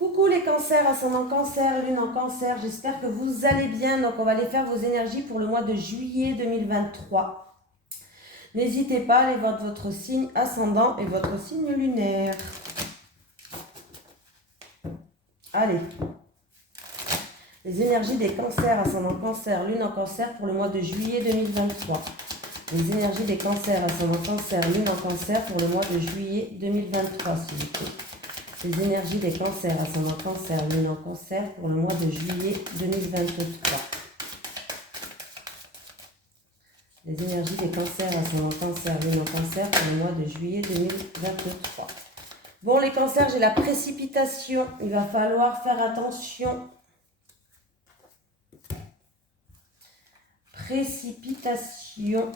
Coucou les cancers, ascendant cancer, lune en cancer, j'espère que vous allez bien. Donc on va aller faire vos énergies pour le mois de juillet 2023. N'hésitez pas à aller voir votre signe ascendant et votre signe lunaire. Allez. Les énergies des cancers, ascendant cancer, lune en cancer pour le mois de juillet 2023. Les énergies des cancers, ascendant cancer, lune en cancer pour le mois de juillet 2023, s'il vous plaît. Les énergies des cancers, ascendant cancer, lune en cancer pour le mois de juillet 2023. Les énergies des cancers, ascendant cancer, lune en cancer pour le mois de juillet 2023. Bon, les cancers, j'ai la précipitation. Il va falloir faire attention. Précipitation.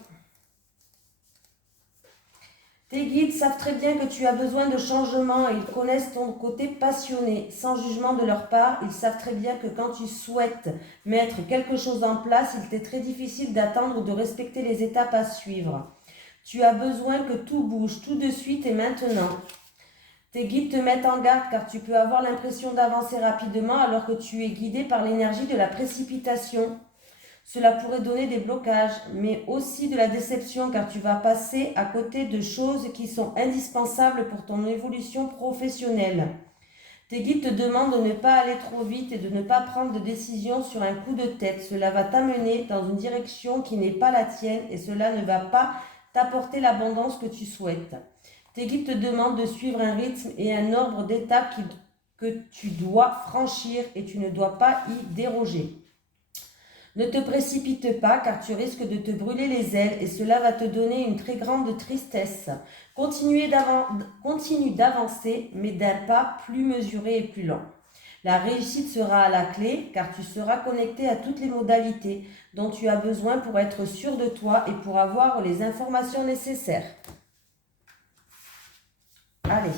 Tes guides savent très bien que tu as besoin de changement et ils connaissent ton côté passionné. Sans jugement de leur part, ils savent très bien que quand tu souhaites mettre quelque chose en place, il t'est très difficile d'attendre ou de respecter les étapes à suivre. Tu as besoin que tout bouge tout de suite et maintenant. Tes guides te mettent en garde car tu peux avoir l'impression d'avancer rapidement alors que tu es guidé par l'énergie de la précipitation. Cela pourrait donner des blocages, mais aussi de la déception car tu vas passer à côté de choses qui sont indispensables pour ton évolution professionnelle. Tes guides te demandent de ne pas aller trop vite et de ne pas prendre de décision sur un coup de tête. Cela va t'amener dans une direction qui n'est pas la tienne et cela ne va pas t'apporter l'abondance que tu souhaites. Tes guides te demandent de suivre un rythme et un ordre d'étapes que tu dois franchir et tu ne dois pas y déroger. Ne te précipite pas car tu risques de te brûler les ailes et cela va te donner une très grande tristesse. Continue d'avancer mais d'un pas plus mesuré et plus lent. La réussite sera à la clé car tu seras connecté à toutes les modalités dont tu as besoin pour être sûr de toi et pour avoir les informations nécessaires. Allez.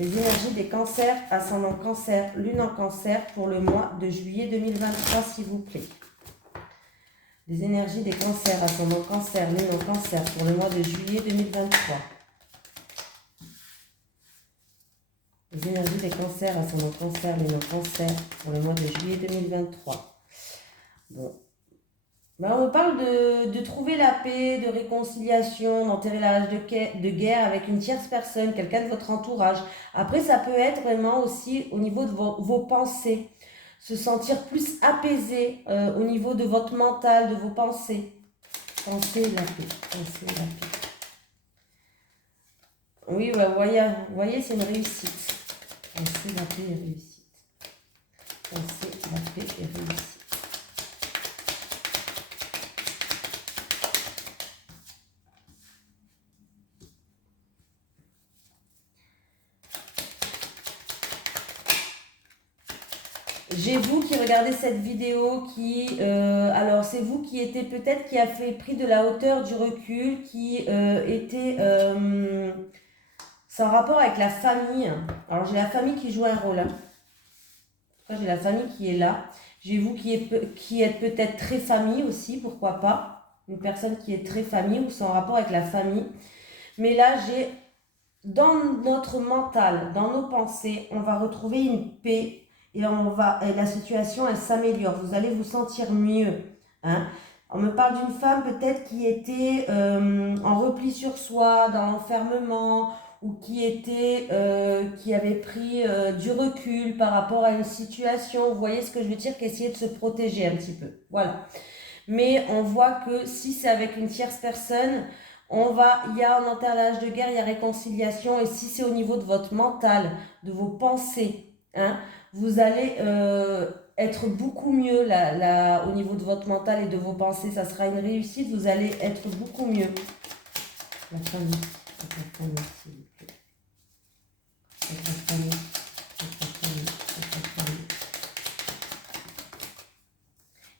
Les énergies des cancers, ascendant cancer, lune en cancer pour le mois de juillet 2023, s'il vous plaît. Les énergies des cancers, ascendant cancer, lune en cancer pour le mois de juillet 2023. Les énergies des cancers, ascendant cancer, lune en cancer pour le mois de juillet 2023. Bon. Ben, on me parle de trouver la paix, de réconciliation, d'enterrer la rage de guerre avec une tierce personne, quelqu'un de votre entourage. Après, ça peut être vraiment aussi au niveau de vos pensées. Se sentir plus apaisé au niveau de votre mental, de vos pensées. Pensez la paix, pensez la paix. Oui, ouais, vous voyez, c'est une réussite. Pensez la paix et réussite. Pensez la paix et réussite. J'ai vous qui regardez cette vidéo, alors c'est vous qui était peut-être qui a pris de la hauteur, du recul, qui était sans rapport avec la famille. Alors j'ai la famille qui joue un rôle. Hein. J'ai la famille qui est là. J'ai vous qui êtes peut-être très famille aussi, pourquoi pas. Une personne qui est très famille ou sans rapport avec la famille. Mais là j'ai dans notre mental, dans nos pensées, on va retrouver une paix. Et la situation, elle s'améliore. Vous allez vous sentir mieux. Hein. On me parle d'une femme peut-être qui était en repli sur soi, dans l'enfermement, ou qui avait pris du recul par rapport à une situation. Vous voyez ce que je veux dire, qui essayait de se protéger un petit peu. Voilà. Mais on voit que si c'est avec une tierce personne, il y a un enterrage de guerre, il y a réconciliation. Et si c'est au niveau de votre mental, de vos pensées, hein, vous allez être beaucoup mieux au niveau de votre mental et de vos pensées. Ça sera une réussite, vous allez être beaucoup mieux. La famille, s'il vous plaît. La famille.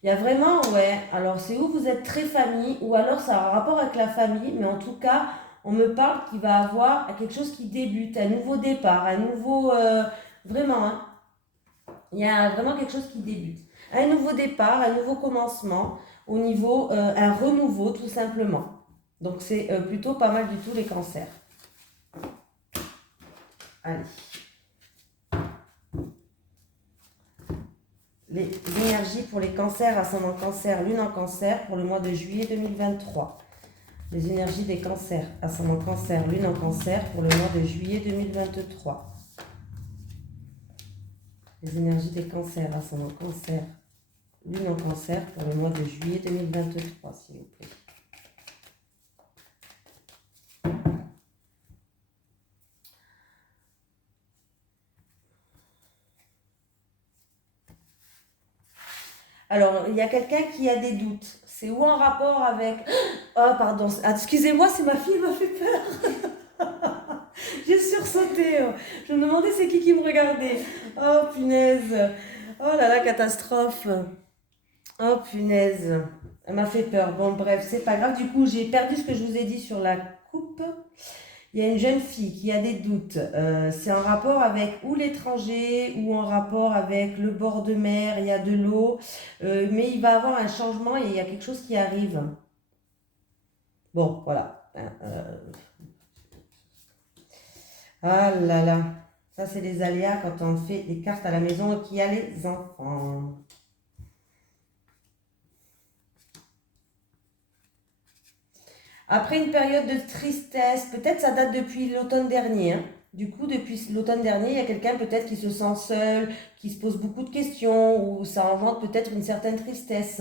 Il y a vraiment, ouais, alors c'est où vous êtes très famille, ou alors ça a un rapport avec la famille, mais en tout cas, on me parle qu'il va avoir quelque chose qui débute, un nouveau départ, un nouveau, vraiment, hein. Il y a vraiment quelque chose qui débute. Un nouveau départ, un nouveau commencement, au niveau, un renouveau tout simplement. Donc c'est plutôt pas mal du tout les cancers. Allez. les énergies pour les cancers, ascendant cancer, lune en cancer pour le mois de juillet 2023. Les énergies des cancers, ascendant cancer, lune en cancer pour le mois de juillet 2023. Les énergies des cancers, ascendant cancer, lune en cancer pour le mois de juillet 2023, s'il vous plaît. Alors, il y a quelqu'un qui a des doutes. C'est ou en rapport avec... Oh, pardon. Ah, excusez-moi, c'est ma fille, elle m'a fait peur. J'ai sursauté. Je me demandais c'est qui me regardait. Oh, punaise. Oh là là, catastrophe. Oh, punaise. Elle m'a fait peur. Bon, bref, c'est pas grave. Du coup, j'ai perdu ce que je vous ai dit sur la coupe. Il y a une jeune fille qui a des doutes. C'est en rapport avec ou l'étranger ou en rapport avec le bord de mer, il y a de l'eau. Mais il va avoir un changement et il y a quelque chose qui arrive. Bon, voilà. Ah là là. Ça, c'est les aléas quand on fait des cartes à la maison et qu'il y a les enfants. Après une période de tristesse, peut-être ça date depuis l'automne dernier. Hein. Du coup, depuis l'automne dernier, il y a quelqu'un peut-être qui se sent seul, qui se pose beaucoup de questions, ou ça engendre peut-être une certaine tristesse.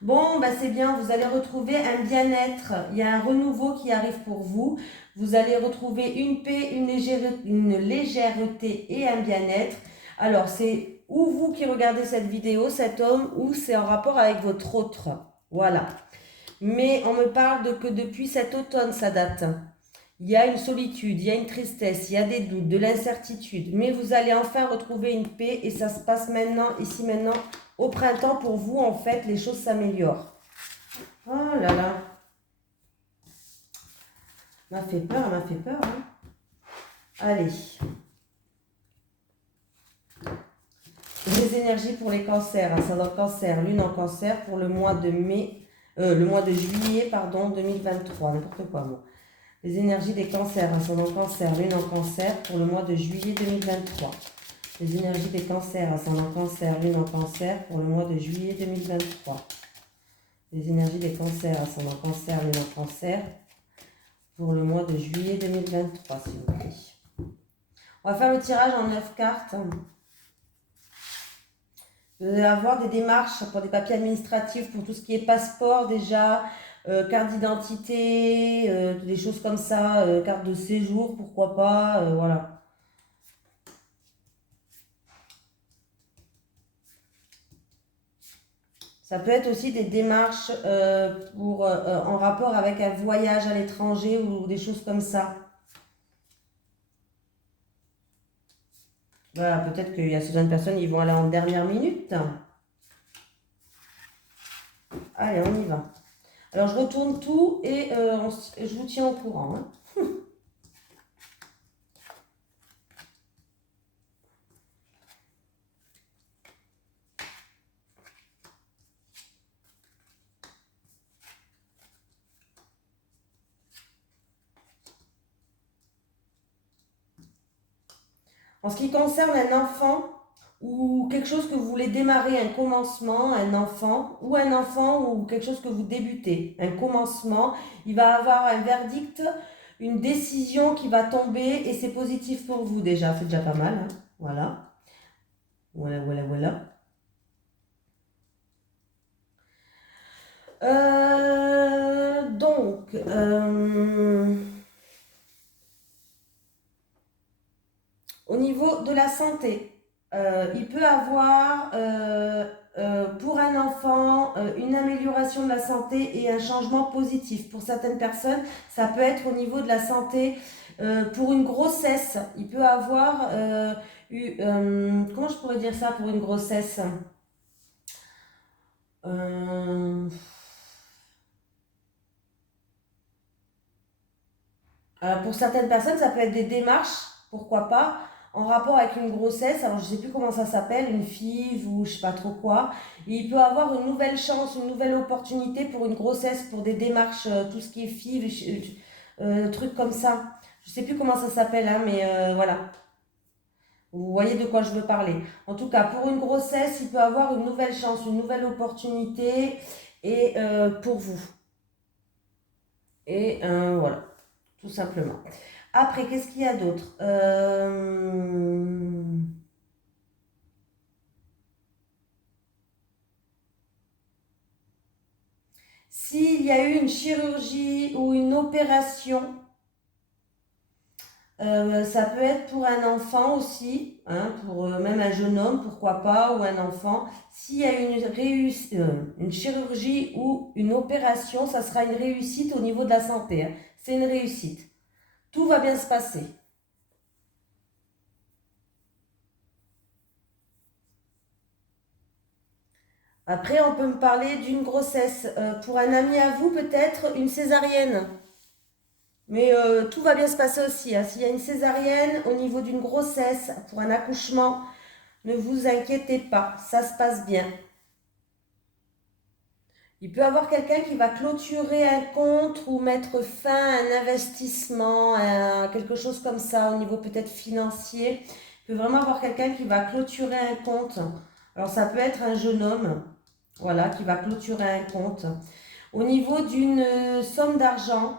Bon, bah c'est bien, vous allez retrouver un bien-être. Il y a un renouveau qui arrive pour vous. Vous allez retrouver une paix, une légèreté et un bien-être. Alors, c'est ou vous qui regardez cette vidéo, cet homme, ou c'est en rapport avec votre autre. Voilà. Mais on me parle que depuis cet automne, ça date. Il y a une solitude, il y a une tristesse, il y a des doutes, de l'incertitude. Mais vous allez enfin retrouver une paix et ça se passe maintenant, ici maintenant, au printemps pour vous. En fait, les choses s'améliorent. Oh là là. Elle m'a fait peur, elle m'a fait peur. Hein. Allez. Les énergies pour les cancers, ascendant cancer, lune en cancer pour le mois de juillet, pardon, 2023, n'importe quoi, moi. Les énergies des cancers, ascendant cancer, lune en cancer pour le mois de juillet 2023. Les énergies des cancers, ascendant cancer, lune en cancer pour le mois de juillet 2023. Les énergies des cancers, ascendant cancer, lune en cancer pour le mois de juillet 2023, s'il vous plaît. On va faire le tirage en 9 cartes. Vous allez avoir des démarches pour des papiers administratifs, pour tout ce qui est passeport déjà, carte d'identité, des choses comme ça, carte de séjour, pourquoi pas, voilà. Ça peut être aussi des démarches en rapport avec un voyage à l'étranger ou des choses comme ça. Voilà, peut-être qu'il y a certaines personnes qui vont aller en dernière minute. Allez, on y va. Alors, je retourne tout et je vous tiens au courant. Hein. En ce qui concerne un enfant ou quelque chose que vous voulez démarrer, un commencement, un enfant ou quelque chose que vous débutez, un commencement, il va avoir un verdict, une décision qui va tomber et c'est positif pour vous déjà, c'est déjà pas mal. Hein. Voilà. Voilà. Donc, au niveau de la santé, il peut avoir pour un enfant une amélioration de la santé et un changement positif. Pour certaines personnes, ça peut être au niveau de la santé pour une grossesse. Il peut avoir, comment je pourrais dire ça pour une grossesse pour certaines personnes, ça peut être des démarches, pourquoi pas, en rapport avec une grossesse. Alors, je ne sais plus comment ça s'appelle, une FIV ou je ne sais pas trop quoi. Et il peut avoir une nouvelle chance, une nouvelle opportunité pour une grossesse, pour des démarches, tout ce qui est FIV, trucs comme ça. Je ne sais plus comment ça s'appelle, hein, mais voilà. Vous voyez de quoi je veux parler. En tout cas, pour une grossesse, il peut avoir une nouvelle chance, une nouvelle opportunité et pour vous. Et voilà, tout simplement. Après, qu'est-ce qu'il y a d'autre S'il y a eu une chirurgie ou une opération, ça peut être pour un enfant aussi, hein, pour même un jeune homme, pourquoi pas, ou un enfant. S'il y a une chirurgie ou une opération, ça sera une réussite au niveau de la santé, hein. C'est une réussite. Tout va bien se passer. Après, on peut me parler d'une grossesse. Pour un ami à vous, peut-être une césarienne. Mais tout va bien se passer aussi, hein. S'il y a une césarienne au niveau d'une grossesse, pour un accouchement, ne vous inquiétez pas, ça se passe bien. Il peut y avoir quelqu'un qui va clôturer un compte ou mettre fin à un investissement, à quelque chose comme ça, au niveau peut-être financier. Il peut vraiment avoir quelqu'un qui va clôturer un compte. Alors ça peut être un jeune homme, voilà, qui va clôturer un compte. Au niveau d'une somme d'argent,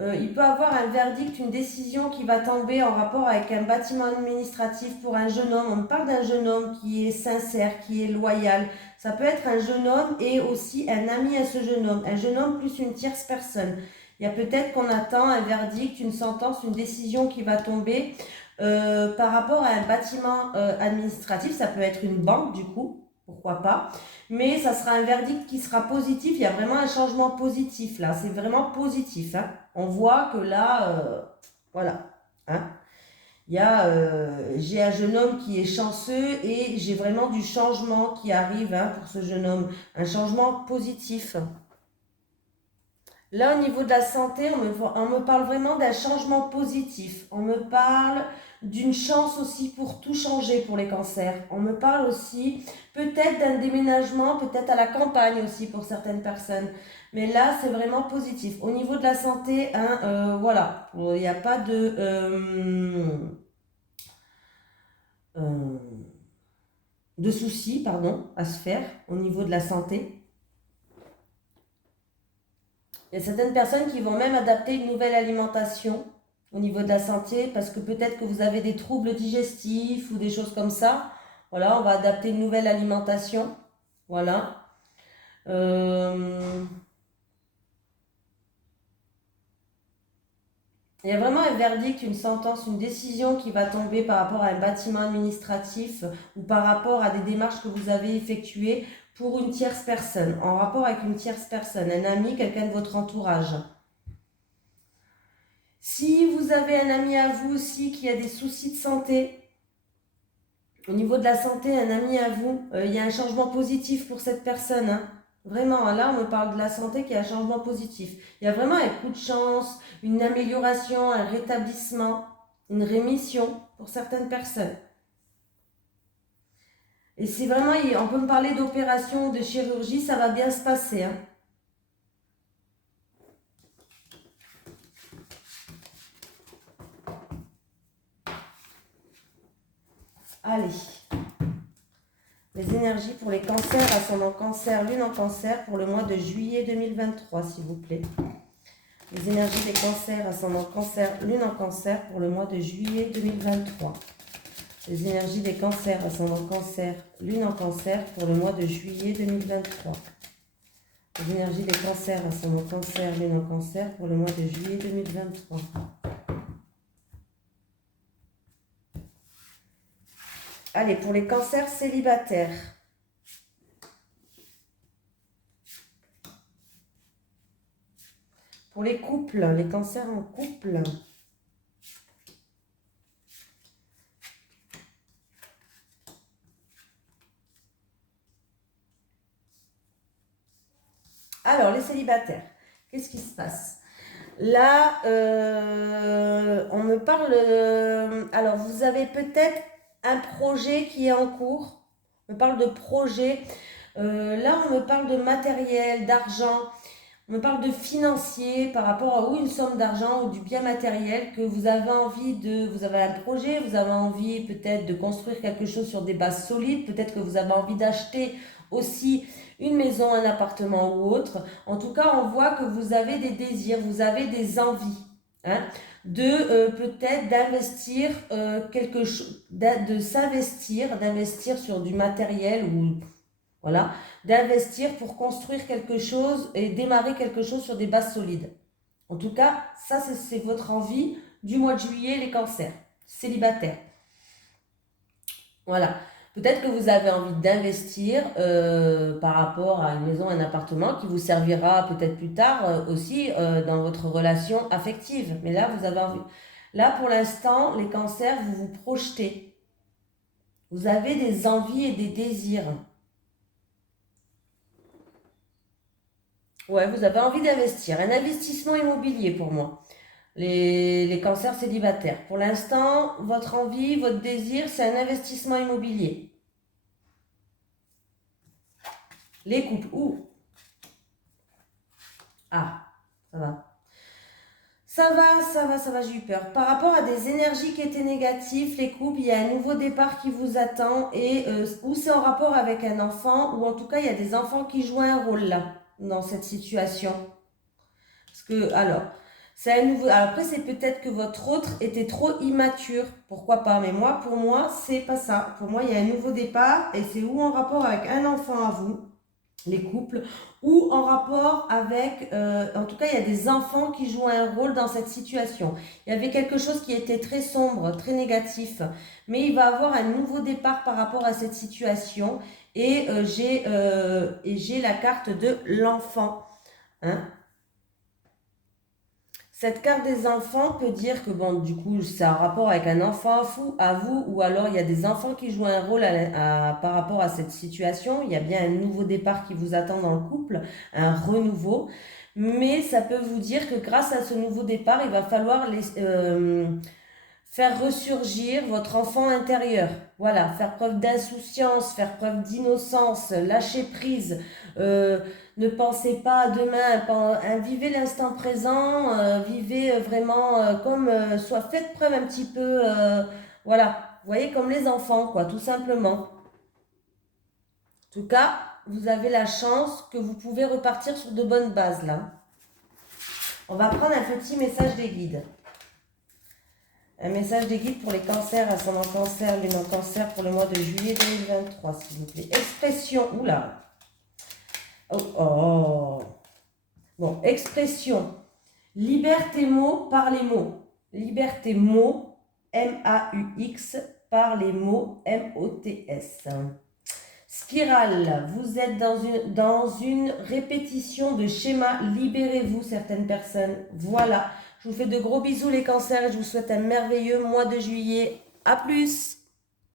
il peut avoir un verdict, une décision qui va tomber en rapport avec un bâtiment administratif pour un jeune homme. On parle d'un jeune homme qui est sincère, qui est loyal. Ça peut être un jeune homme et aussi un ami à ce jeune homme. Un jeune homme plus une tierce personne. Il y a peut-être qu'on attend un verdict, une sentence, une décision qui va tomber par rapport à un bâtiment administratif. Ça peut être une banque du coup, pourquoi pas. Mais ça sera un verdict qui sera positif. Il y a vraiment un changement positif là. C'est vraiment positif, hein. On voit que là, voilà, hein, j'ai un jeune homme qui est chanceux et j'ai vraiment du changement qui arrive, hein, pour ce jeune homme, un changement positif. Là, au niveau de la santé, on me parle vraiment d'un changement positif. On me parle d'une chance aussi pour tout changer pour les cancers. On me parle aussi peut-être d'un déménagement, peut-être à la campagne aussi pour certaines personnes. Mais là, c'est vraiment positif. Au niveau de la santé, hein, voilà, il n'y a pas euh, de soucis, pardon, à se faire au niveau de la santé. Il y a certaines personnes qui vont même adapter une nouvelle alimentation au niveau de la santé parce que peut-être que vous avez des troubles digestifs ou des choses comme ça. Voilà, on va adapter une nouvelle alimentation. Voilà. Euh, Il y a vraiment un verdict, une sentence, une décision qui va tomber par rapport à un bâtiment administratif ou par rapport à des démarches que vous avez effectuées pour une tierce personne, en rapport avec une tierce personne, un ami, quelqu'un de votre entourage. Si vous avez un ami à vous aussi qui a des soucis de santé, au niveau de la santé, un ami à vous, il y a un changement positif pour cette personne, hein. Vraiment, là, on me parle de la santé qui a un changement positif. Il y a vraiment un coup de chance, une amélioration, un rétablissement, une rémission pour certaines personnes. Et c'est vraiment, on peut me parler d'opération, de chirurgie, ça va bien se passer, hein. Allez. Les énergies pour les cancers, ascendant cancer, lune en cancer pour le mois de juillet 2023, s'il vous plaît. Les énergies des cancers, ascendant cancer, lune en cancer pour le mois de juillet 2023. Les énergies des cancers, ascendant cancer, lune en cancer pour le mois de juillet 2023. Les énergies des cancers, ascendant cancer, lune en cancer pour le mois de juillet 2023. Allez, pour les cancers célibataires. Pour les couples, les cancers en couple. Alors, les célibataires, qu'est-ce qui se passe? Là, on me parle... alors, vous avez peut-être un projet qui est en cours. On me parle de projet. Là, on me parle de matériel, d'argent. On me parle de financier par rapport à ou une somme d'argent ou du bien matériel que vous avez envie de... Vous avez un projet, vous avez envie peut-être de construire quelque chose sur des bases solides, peut-être que vous avez envie d'acheter aussi une maison, un appartement ou autre. En tout cas, on voit que vous avez des désirs, vous avez des envies. Hein, de peut-être d'investir quelque chose, de s'investir, d'investir sur du matériel ou voilà, d'investir pour construire quelque chose et démarrer quelque chose sur des bases solides. En tout cas, ça c'est votre envie du mois de juillet, les cancers, célibataires. Voilà. Peut-être que vous avez envie d'investir par rapport à une maison, un appartement qui vous servira peut-être plus tard aussi dans votre relation affective. Mais là, vous avez envie. Là, pour l'instant, les cancers, vous vous projetez. Vous avez des envies et des désirs. Ouais, vous avez envie d'investir. Un investissement immobilier pour moi. Les cancers célibataires. Pour l'instant, votre envie, votre désir, c'est un investissement immobilier. Les couples. Ouh. Ah, ça va. Ça va, j'ai eu peur. Par rapport à des énergies qui étaient négatives, les couples, il y a un nouveau départ qui vous attend et ou c'est en rapport avec un enfant ou en tout cas, il y a des enfants qui jouent un rôle là, dans cette situation. Parce que, alors, c'est un nouveau. Alors après, c'est peut-être que votre autre était trop immature. Pourquoi pas? Mais moi, pour moi, c'est pas ça. Pour moi, il y a un nouveau départ et c'est ou en rapport avec un enfant à vous, les couples, ou en rapport avec, en tout cas, il y a des enfants qui jouent un rôle dans cette situation. Il y avait quelque chose qui était très sombre, très négatif, mais il va avoir un nouveau départ par rapport à cette situation et j'ai la carte de l'enfant. Hein. Cette carte des enfants peut dire que, bon, du coup, c'est un rapport avec un enfant fou à vous, ou alors il y a des enfants qui jouent un rôle par rapport à cette situation. Il y a bien un nouveau départ qui vous attend dans le couple, un renouveau. Mais ça peut vous dire que grâce à ce nouveau départ, il va falloir faire ressurgir votre enfant intérieur. Voilà, faire preuve d'insouciance, faire preuve d'innocence, lâcher prise. Ne pensez pas à demain, vivez l'instant présent, vivez vraiment soit faites preuve un petit peu, voilà, vous voyez, comme les enfants, quoi, tout simplement. En tout cas, vous avez la chance que vous pouvez repartir sur de bonnes bases, là. On va prendre un petit message des guides. Un message des guides pour les cancers, ascendant cancer, lune en cancer pour le mois de juillet 2023, s'il vous plaît. Expression, oula. Oh, oh. Bon, expression. Libère tes mots par les mots. Libère tes mots, M-A-U-X, par les mots, M-O-T-S. Spirale, vous êtes dans une répétition de schéma. Libérez-vous, certaines personnes. Voilà. Je vous fais de gros bisous les cancers et je vous souhaite un merveilleux mois de juillet. À plus!